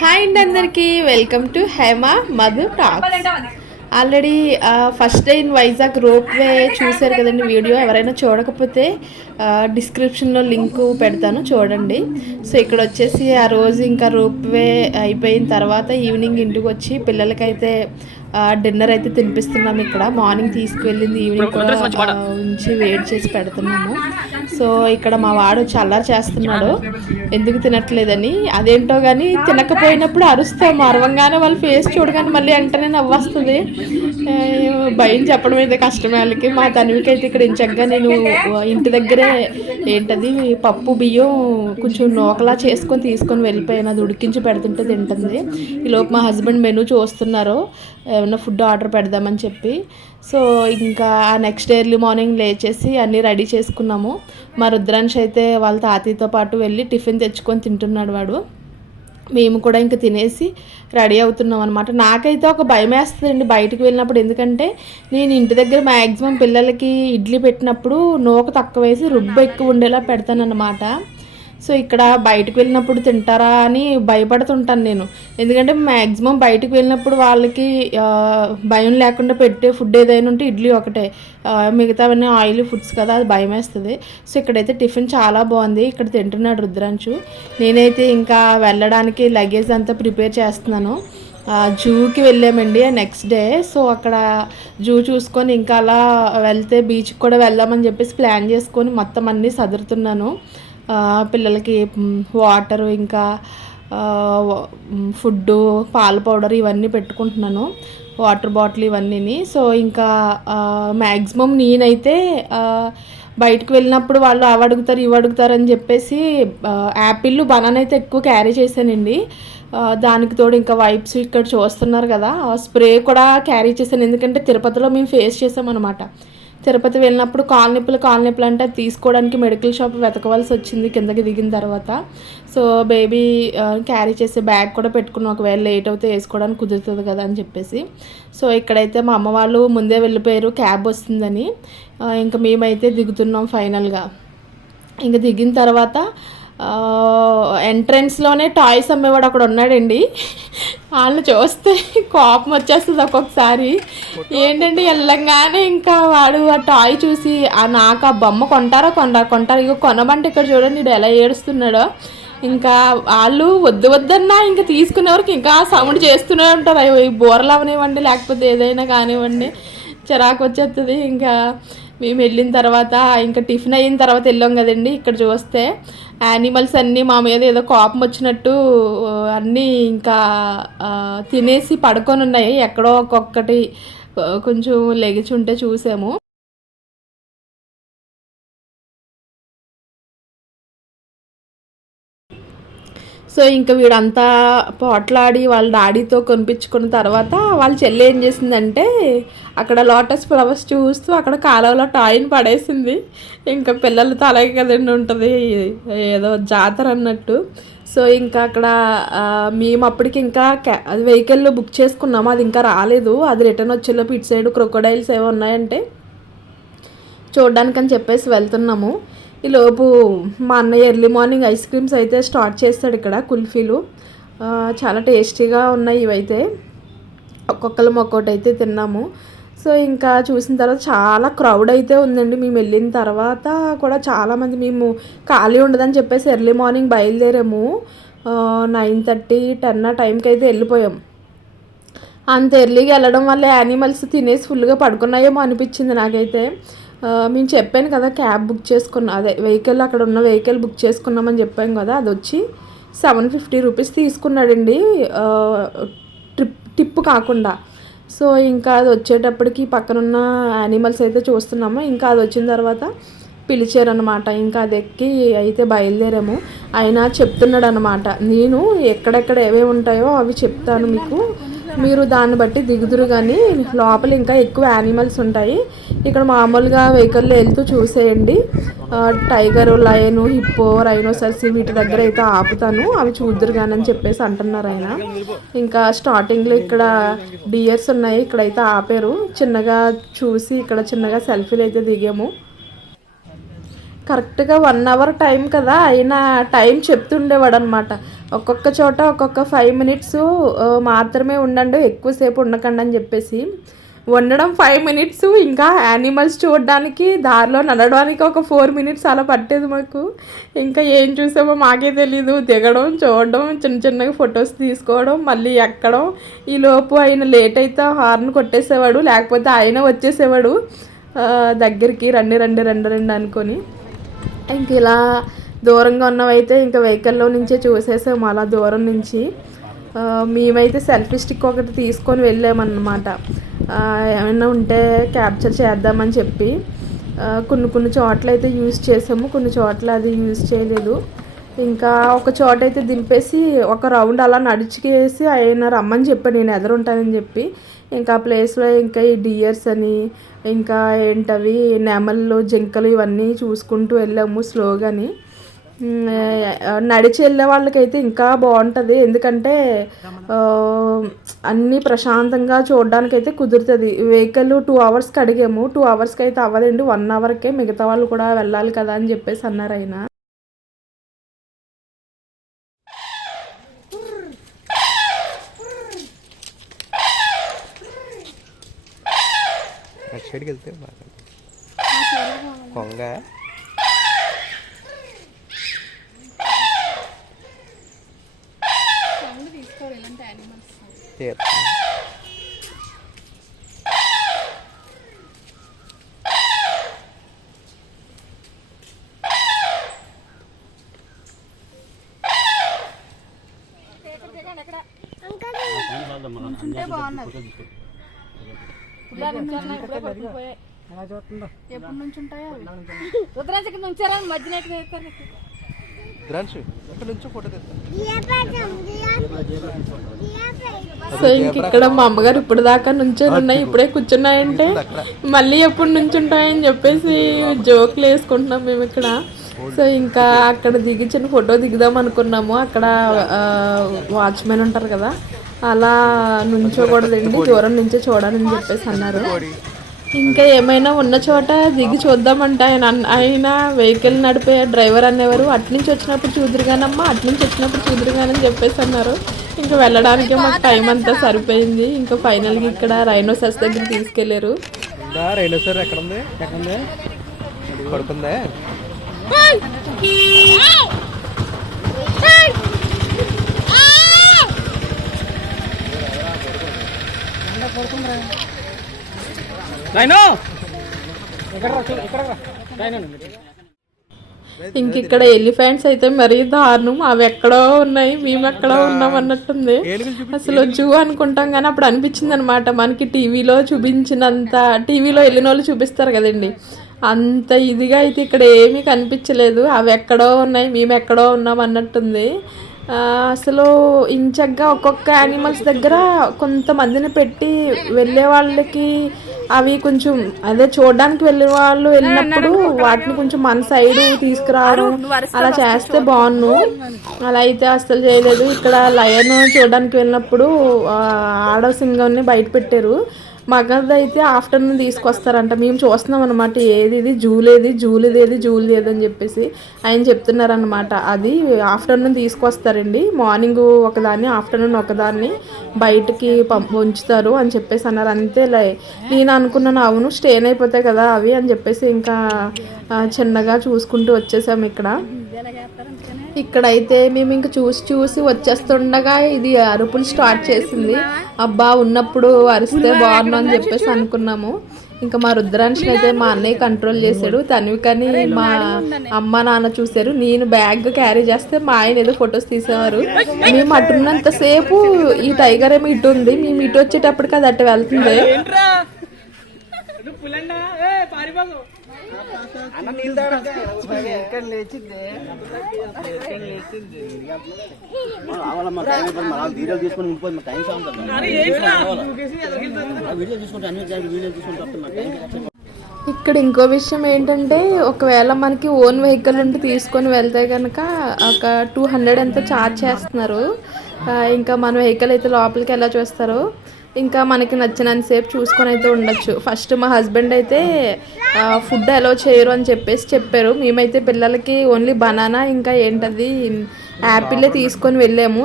Hi అండి అందరికీ welcome to Hema Madhu talks. Already first day in Vizag rope way చూశారు కదండి వీడియో. ఎవరైనా చూడకపోతే డిస్క్రిప్షన్లో లింక్ పెడతాను, చూడండి. సో ఇక్కడ వచ్చేసి ఆ రోజు ఇంకా రోప్ వే అయిపోయిన తర్వాత ఈవినింగ్ ఇంటికి వచ్చి పిల్లలకైతే డిన్నర్ అయితే తినిపిస్తున్నాము. ఇక్కడ మార్నింగ్ తీసుకువెళ్ళింది ఈవినింగ్ కూడా ఉంచి వేడి చేసి పెడుతున్నాము. సో ఇక్కడ మా వాడు చల్లారు చేస్తున్నాడు, ఎందుకు తినట్లేదని. అదేంటో కానీ తినకపోయినప్పుడు అరుస్తాము, అరవంగానే వాళ్ళ ఫేస్ చూడగానే మళ్ళీ వెంటనే నవ్వొస్తుంది. భయం చెప్పడం అయితే కష్టమే వాళ్ళకి. మా తనువికి అయితే ఇక్కడ ఇంచగ్గా నేను ఇంటి దగ్గరే ఏంటది పప్పు బియ్యం కొంచెం నూకలా చేసుకొని తీసుకొని వెళ్ళిపోయాను. అది ఉడికించి పెడుతుంటే తింటుంది. ఈలోపు మా హస్బెండ్ మెనూ చూస్తున్నారు, ఏమన్నా ఫుడ్ ఆర్డర్ పెడదామని చెప్పి. సో ఇంకా నెక్స్ట్ డే ఎర్లీ మార్నింగ్ లేచేసి అన్నీ రెడీ చేసుకున్నాము. మా రుద్రాంశ్ అయితే వాళ్ళ తాతయ్యతో పాటు వెళ్ళి టిఫిన్ తెచ్చుకొని తింటున్నాడు వాడు. మేము కూడా ఇంకా తినేసి రెడీ అవుతున్నాం అనమాట. నాకైతే ఒక భయం వేస్తుందండి బయటకు వెళ్ళినప్పుడు, ఎందుకంటే నేను ఇంటి దగ్గర మ్యాక్సిమం పిల్లలకి ఇడ్లీ పెట్టినప్పుడు నూక తక్కువ వేసి రుబ్బు ఎక్కువ ఉండేలా పెడతానన్నమాట. సో ఇక్కడ బయటకు వెళ్ళినప్పుడు తింటారా అని భయపడుతుంటాను నేను, ఎందుకంటే మ్యాక్సిమం బయటకు వెళ్ళినప్పుడు వాళ్ళకి భయం లేకుండా పెట్టే ఫుడ్ ఏదైనా ఉంటే ఇడ్లీ ఒకటే, మిగతావన్నీ ఆయిల్ ఫుడ్స్ కదా, అది భయం వేస్తుంది. సో ఇక్కడైతే టిఫిన్ చాలా బాగుంది, ఇక్కడ తింటున్నాడు రుద్రాంశు. నేనైతే ఇంకా వెళ్ళడానికి లగేజ్ అంతా ప్రిపేర్ చేస్తున్నాను. జూకి వెళ్ళామండి నెక్స్ట్ డే. సో అక్కడ జూ చూసుకొని ఇంకా అలా వెళ్తే బీచ్కి కూడా వెళ్దామని చెప్పేసి ప్లాన్ చేసుకొని మొత్తం అన్నీ సదురుతున్నాను. పిల్లలకి వాటరు, ఇంకా ఫుడ్డు, పాల పౌడర్ ఇవన్నీ పెట్టుకుంటున్నాను, వాటర్ బాటిల్ ఇవన్నీ. సో ఇంకా మ్యాక్సిమం నేనైతే బయటకు వెళ్ళినప్పుడు వాళ్ళు అవి అడుగుతారు ఇవి అడుగుతారు అని చెప్పేసి యాపిల్ బనానా అయితే ఎక్కువ క్యారీ చేశానండి. దానికి తోడు ఇంకా వైప్స్ ఇక్కడ చూస్తున్నారు కదా, స్ప్రే కూడా క్యారీ చేశాను, ఎందుకంటే తిరుపతిలో మేము ఫేస్ చేసామన్నమాట. తిరుపతి వెళ్ళినప్పుడు కాలు నొప్పులు అంటే తీసుకోవడానికి మెడికల్ షాప్ వెతకవలసి వచ్చింది కిందకి దిగిన తర్వాత. సో బేబీ క్యారీ చేసే బ్యాగ్ కూడా పెట్టుకున్నాం, ఒకవేళ లేట్ అవుతే వేసుకోవడానికి కుదురుతుంది కదా అని చెప్పేసి. సో ఇక్కడైతే మా అమ్మ వాళ్ళు ముందే వెళ్ళిపోయారు, క్యాబ్ వస్తుందని. ఇంకా మేమైతే దిగుతున్నాం ఫైనల్గా. ఇంకా దిగిన తర్వాత ఎంట్రన్స్లోనే టాయ్స్ అమ్మేవాడు అక్కడ ఉన్నాడండి. వాళ్ళని చూస్తే కోపం వచ్చేస్తుంది ఒక్కొక్కసారి. ఏంటంటే వెళ్ళంగానే ఇంకా వాడు ఆ టాయ్ చూసి నాకు ఆ బొమ్మ కొంటారా ఇక కొనమంటే ఇక్కడ చూడండి వీడు ఎలా ఏడుస్తున్నాడో. ఇంకా వాళ్ళు వద్దన్నా ఇంకా తీసుకునేవరకు ఇంకా సౌండ్ చేస్తూనే ఉంటారు. అవి బోర్లు అవనివ్వండి లేకపోతే ఏదైనా కానివ్వండి, చిరాకు వచ్చేస్తుంది. ఇంకా మేము వెళ్ళిన తర్వాత ఇంకా టిఫిన్ అయిన తర్వాత వెళ్ళాం కదండి. ఇక్కడ చూస్తే యానిమల్స్ అన్నీ మా మీద ఏదో కోపం వచ్చినట్టు అన్నీ ఇంకా తినేసి పడుకొని ఉన్నాయి. ఎక్కడో ఒక్కొక్కటి కొంచెం లెగిచి ఉంటే చూసాము. సో ఇంకా వీడంతా పోట్లాడి వాళ్ళ డాడీతో కొనిపించుకున్న తర్వాత వాళ్ళ చెల్లి ఏం చేసిందంటే అక్కడ లోటస్ ఫ్లవర్స్ చూస్తూ అక్కడ కాలువలో టాయ్ని పడేసింది. ఇంకా పిల్లలతో అలాగే కదండి ఉంటుంది, ఏదో జాతర అన్నట్టు. సో ఇంకా అక్కడ మేము అప్పటికి ఇంకా అది వెహికల్లో బుక్ చేసుకున్నాము, అది ఇంకా రాలేదు. అది రిటర్న్ వచ్చేలోపు ఇటు సైడ్ క్రొకోడైల్స్ ఏవో ఉన్నాయంటే చూడడానికని చెప్పేసి వెళ్తున్నాము. ఈలోపు మా అన్నయ్య ఎర్లీ మార్నింగ్ ఐస్ క్రీమ్స్ అయితే స్టార్ట్ చేస్తాడు. ఇక్కడ కుల్ఫీలు చాలా టేస్టీగా ఉన్నాయి ఇవైతే, ఒక్కొక్కరు ఒక్కొక్కటి అయితే తిన్నాము. సో ఇంకా చూసిన తర్వాత చాలా క్రౌడ్ అయితే ఉందండి. మేము వెళ్ళిన తర్వాత కూడా చాలామంది, మేము ఖాళీ ఉండదని చెప్పేసి ఎర్లీ మార్నింగ్ బయలుదేరాము. 9:30, 10 టైంకి అయితే వెళ్ళిపోయాం. అంత ఎర్లీగా వెళ్ళడం వల్ల యానిమల్స్ తినేసి ఫుల్గా పడుకున్నాయేమో అనిపించింది నాకైతే. మేము చెప్పాను కదా క్యాబ్ బుక్ చేసుకున్నా, అదే వెహికల్ అక్కడ ఉన్న వెహికల్ బుక్ చేసుకున్నామని చెప్పాం కదా, అది వచ్చి 750 రూపీస్ తీసుకున్నాడండి టిప్ కాకుండా. సో ఇంకా అది వచ్చేటప్పటికి పక్కనున్న యానిమల్స్ అయితే చూస్తున్నాము. ఇంకా అది వచ్చిన తర్వాత పిలిచారనమాట, ఇంకా అది ఎక్కి అయితే బయలుదేరాము. ఆయన చెప్తున్నాడు అనమాట, నేను ఎక్కడెక్కడ ఏవేవి ఉంటాయో అవి చెప్తాను మీకు, మీరు దాన్ని బట్టి దిగుదురు, కానీ లోపల ఇంకా ఎక్కువ యానిమల్స్ ఉంటాయి, ఇక్కడ మామూలుగా వెహికల్లో వెళ్తూ చూసేయండి. టైగరు, లయను, హిప్పో, రైనోసర్స్ వీటి దగ్గర అయితే ఆపుతాను, అవి చూద్దరు కానీ అని చెప్పేసి అంటున్నారు ఆయన. ఇంకా స్టార్టింగ్లో ఇక్కడ డియర్స్ ఉన్నాయి, ఇక్కడైతే ఆపారు, చిన్నగా చూసి ఇక్కడ చిన్నగా సెల్ఫీలు అయితే దిగాము. కరెక్ట్గా 1 అవర్ టైం కదా, అయినా టైం చెప్తుండేవాడు అనమాట. ఒక్కొక్క చోట ఒక్కొక్క 5 మినిట్స్ మాత్రమే ఉండండి, ఎక్కువసేపు ఉండకండి అని చెప్పేసి. ఉండడం 5 మినిట్స్, ఇంకా యానిమల్స్ చూడడానికి దారిలో నడవడానికి ఒక 4 మినిట్స్ అలా పట్టేది మాకు. ఇంకా ఏం చూసామో మాకే తెలీదు. దిగడం, చూడడం, చిన్న చిన్నగా ఫొటోస్ తీసుకోవడం, మళ్ళీ ఎక్కడం. ఈలోపు ఆయన లేట్ అయితే హార్న్ కొట్టేసేవాడు, లేకపోతే ఆయన వచ్చేసేవాడు దగ్గరికి, రండి రండి రండి రండి అనుకొని. ఇంక ఇలా దూరంగా ఉన్నవైతే ఇంకా వెహికల్లో నుంచే చూసేసాము అలా దూరం నుంచి. మేమైతే సెల్ఫీ స్టిక్ ఒకటి తీసుకొని వెళ్ళామన్నమాట, ఏమైనా ఉంటే క్యాప్చర్ చేద్దామని చెప్పి. కొన్ని చోట్ల అయితే యూజ్ చేసాము, కొన్ని చోట్ల అది యూజ్ చేయలేదు. ఇంకా ఒక చోట అయితే దింపేసి ఒక రౌండ్ అలా నడిచికేసి ఆయన రమ్మని చెప్పాను, నేను ఎదురుంటానని చెప్పి. ఇంకా ఆ ప్లేస్లో ఇంకా ఈ డియర్స్ అని, ఇంకా ఏంటవి నెమళ్ళు, జింకలు ఇవన్నీ చూసుకుంటూ వెళ్ళాము స్లోగాని. నడిచి వెళ్ళే వాళ్ళకైతే ఇంకా బాగుంటుంది, ఎందుకంటే అన్నీ ప్రశాంతంగా చూడడానికైతే కుదురుతుంది. వెహికల్ 2 అవర్స్కి అడిగాము, 2 అవర్స్కి అయితే అవ్వదండి, 1 అవర్కే, మిగతా వాళ్ళు కూడా వెళ్ళాలి కదా అని చెప్పేసి అన్నారు ఆయన. వెళ్తే కొంగ ఎప్పటి నుంచి ఉంటాయో సో ఇంక ఇక్కడ మా అమ్మగారు ఇప్పుడు దాకా నుంచొని ఉన్నాయి, ఇప్పుడే కూర్చున్నాయంటే మళ్ళీ ఎప్పుడు నుంచి ఉంటాయని చెప్పేసి జోకులు వేసుకుంటున్నాం మేము ఇక్కడ. సో ఇంకా అక్కడ దిగి చిన్న ఫోటో దిగుదాం అనుకున్నాము, అక్కడ వాచ్మెన్ ఉంటారు కదా, అలా నుంచోకూడదండి, దూరం నుంచే చూడాలని చెప్పేసి అన్నారు. ఇంకా ఏమైనా ఉన్న చోట దిగి చూద్దామంటే ఆయన వెహికల్ నడిపే డ్రైవర్ అనేవారు, అట్నుంచి వచ్చినప్పుడు చూదురుగానమ్మా, అట్నుంచి వచ్చినప్పుడు చూదురుగానని చెప్పేసి అన్నారు. ఇంకా వెళ్ళడానికి మాకు టైం అంతా సరిపోయింది. ఇంకా ఫైనల్గా ఇక్కడ రైనోసర్స్ దగ్గర తీసుకెళ్లారు. రైనోసర్ ఎక్కడ ఉంది, పడుకుందా? ఇంక ఇక్కడ ఎలిఫెంట్స్ అయితే మరీ దారుణం, అవి ఎక్కడో ఉన్నాయి, మేము ఎక్కడో ఉన్నాం అన్నట్టుంది. అసలు జూ అనుకుంటాం కానీ అప్పుడు అనిపించింది అనమాట, మనకి టీవీలో చూపించినంత, టీవీలో వెళ్ళిన వాళ్ళు చూపిస్తారు కదండి, అంత ఇదిగా అయితే ఇక్కడ ఏమీ కనిపించలేదు. అవి ఎక్కడో ఉన్నాయి, మేము ఎక్కడో ఉన్నాం అన్నట్టుంది. అసలు ఇంచగ్గా ఒక్కొక్క యానిమల్స్ దగ్గర కొంతమందిని పెట్టి వెళ్ళే వాళ్ళకి అవి కొంచెం అదే చూడడానికి వెళ్ళే వాళ్ళు వెళ్ళినప్పుడు వాటిని కొంచెం మన సైడ్ తీసుకురావడం అలా చేస్తే బాగున్ను. అలా అయితే అస్సలు చేయలేదు. ఇక్కడ లయన్ చూడడానికి వెళ్ళినప్పుడు ఆడ సింగంని బయట పెట్టారు, మగది అయితే ఆఫ్టర్నూన్ తీసుకొస్తారంట. మేము చూస్తున్నాం అనమాట, ఏది ఇది జూలేది జూలేది అని చెప్పేసి ఆయన చెప్తున్నారనమాట. అది ఆఫ్టర్నూన్ తీసుకొస్తారండి, మార్నింగ్ ఒకదాన్ని, ఆఫ్టర్నూన్ ఒకదాన్ని బయటికి ఉంచుతారు అని చెప్పేసి అన్నారు. అంతేలే నేను అనుకున్నాను, అవును స్టేన్ అయిపోతాయి కదా అవి అని చెప్పేసి ఇంకా చిన్నగా చూసుకుంటూ వచ్చేసాము. ఇక్కడైతే మేము ఇంక చూసి వచ్చేస్తుండగా ఇది అరుపులు స్టార్ట్ చేసింది. అబ్బా ఉన్నప్పుడు అరిస్తే బాగున్నాం అని చెప్పేసి అనుకున్నాము. ఇంకా మా రుద్రాంశని అయితే మా అన్నయ్య కంట్రోల్ చేశాడు, తన్వికని మా అమ్మ నాన్న చూశారు. నేను బ్యాగ్ క్యారీ చేస్తే మా ఆయన ఏదో ఫొటోస్ తీసేవారు. మేము అటున్నంతసేపు ఈ టైగర్ ఏమి ఇటు ఉంది, మేము ఇటు వచ్చేటప్పటికి అది అటు వెళ్తుంది. ఇక్కడ ఇంకో విషయం ఏంటంటే, ఒకవేళ మనకి ఓన్ వెహికల్ ఉంటే తీసుకొని వెళ్తే కనుక ఒక 200 ఎంతో ఛార్జ్ చేస్తున్నారు. ఇంకా మన వెహికల్ అయితే లోపలికి ఎలా చూస్తారో ఇంకా మనకి నచ్చినంతసేపు చూసుకొని అయితే ఉండొచ్చు. ఫస్ట్ మా హస్బెండ్ అయితే ఫుడ్ అలో చేయరు అని చెప్పారు. మేమైతే పిల్లలకి ఓన్లీ బనానా ఇంకా ఏంటది యాపిల్లే తీసుకొని వెళ్ళాము.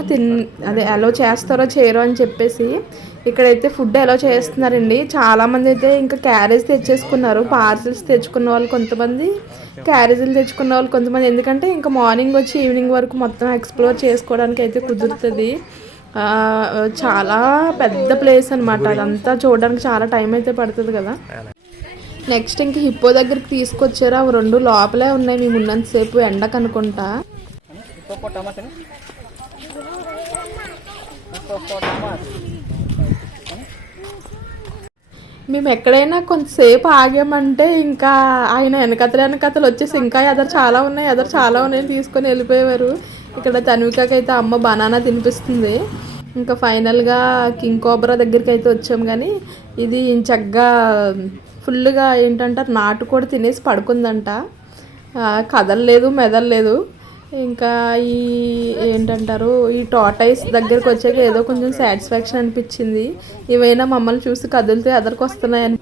అదే అలో చేస్తారో చేయరో అని చెప్పేసి ఇక్కడైతే ఫుడ్ అలో చేస్తున్నారండి. చాలామంది అయితే ఇంకా క్యారేజ్ తెచ్చేసుకున్నారు. పార్సిల్స్ తెచ్చుకున్న వాళ్ళు కొంతమంది, క్యారేజీలు తెచ్చుకున్న వాళ్ళు కొంతమంది. ఎందుకంటే ఇంకా మార్నింగ్ వచ్చి ఈవినింగ్ వరకు మొత్తం ఎక్స్ప్లోర్ చేసుకోవడానికి అయితే కుదురుతుంది. చాలా పెద్ద ప్లేస్ అనమాట. అదంతా చూడడానికి చాలా టైం అయితే పడుతుంది కదా. నెక్స్ట్ ఇంక హిప్పో దగ్గరికి తీసుకొచ్చారు. అవి 2 లోపలే ఉన్నాయి. మేము ఉన్నంతసేపు ఎండకు అనుకుంటా. మేము ఎక్కడైనా కొంతసేపు ఆగామంటే ఇంకా ఆయన వెనకతలు వచ్చేసి ఇంకా ఎదరు చాలా ఉన్నాయి తీసుకొని వెళ్ళిపోయేవారు. ఇక్కడ తన్వికకి అయితే అమ్మ బనానా తినిపిస్తుంది. ఇంకా ఫైనల్గా కింగ్ కోబ్రా దగ్గరికి అయితే వచ్చాం. కానీ ఇది చక్కగా ఫుల్గా ఏంటంటారు నాటు కూడా తినేసి పడుకుందంట. కదలలేదు, మెదలలేదు. ఇంకా ఈ ఏంటంటారు ఈ టార్టైస్ దగ్గరికి వచ్చాక ఏదో కొంచెం సాటిస్ఫాక్షన్ అనిపించింది. ఇవైనా మమ్మల్ని చూసి కదిలితే ఎదరికి వస్తున్నాయని.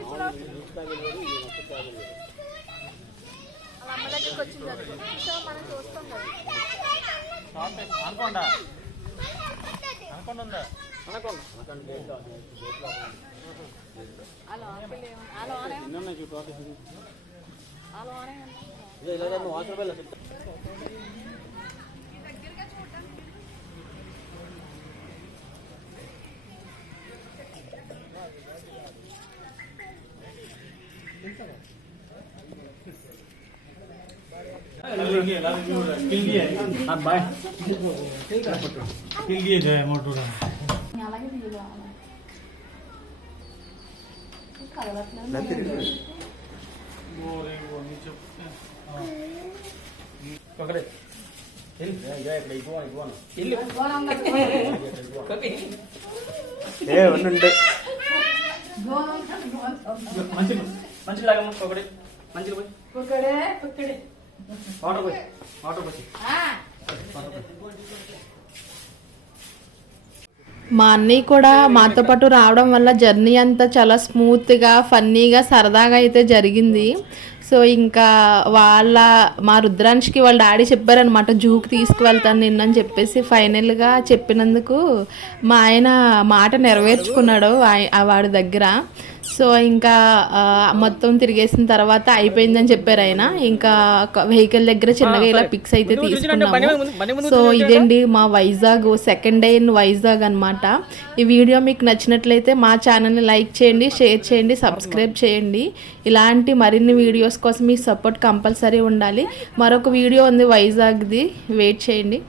మా అన్నయ్య కూడా మాతో పాటు రావడం వల్ల జర్నీ అంతా చాలా స్మూత్గా, ఫన్నీగా, సరదాగా అయితే జరిగింది. సో ఇంకా మా రుద్రాంష్కి వాళ్ళ డాడీ చెప్పారనమాట జూకి తీసుకువెళ్తాను నిన్నని చెప్పేసి. ఫైనల్గా చెప్పినందుకు మా ఆయన మాట నెరవేర్చుకున్నాడు వాడి దగ్గర. సో ఇంకా మొత్తం తిరిగేసిన తర్వాత అయిపోయిందని చెప్పారు ఆయన. ఇంకా వెహికల్ దగ్గర చిన్నగా ఇలా పిక్స్ అయితే తీసుకున్నాము. సో ఇదేంటి మా Vizag second day in Vizag అనమాట. ఈ వీడియో మీకు నచ్చినట్లయితే మా ఛానల్ని లైక్ చేయండి, షేర్ చేయండి, సబ్స్క్రైబ్ చేయండి. ఇలాంటి మరిన్ని వీడియోస్ కోసం మీ సపోర్ట్ కంపల్సరీ ఉండాలి. మరొక వీడియో ఉంది వైజాగ్ది, వెయిట్ చేయండి.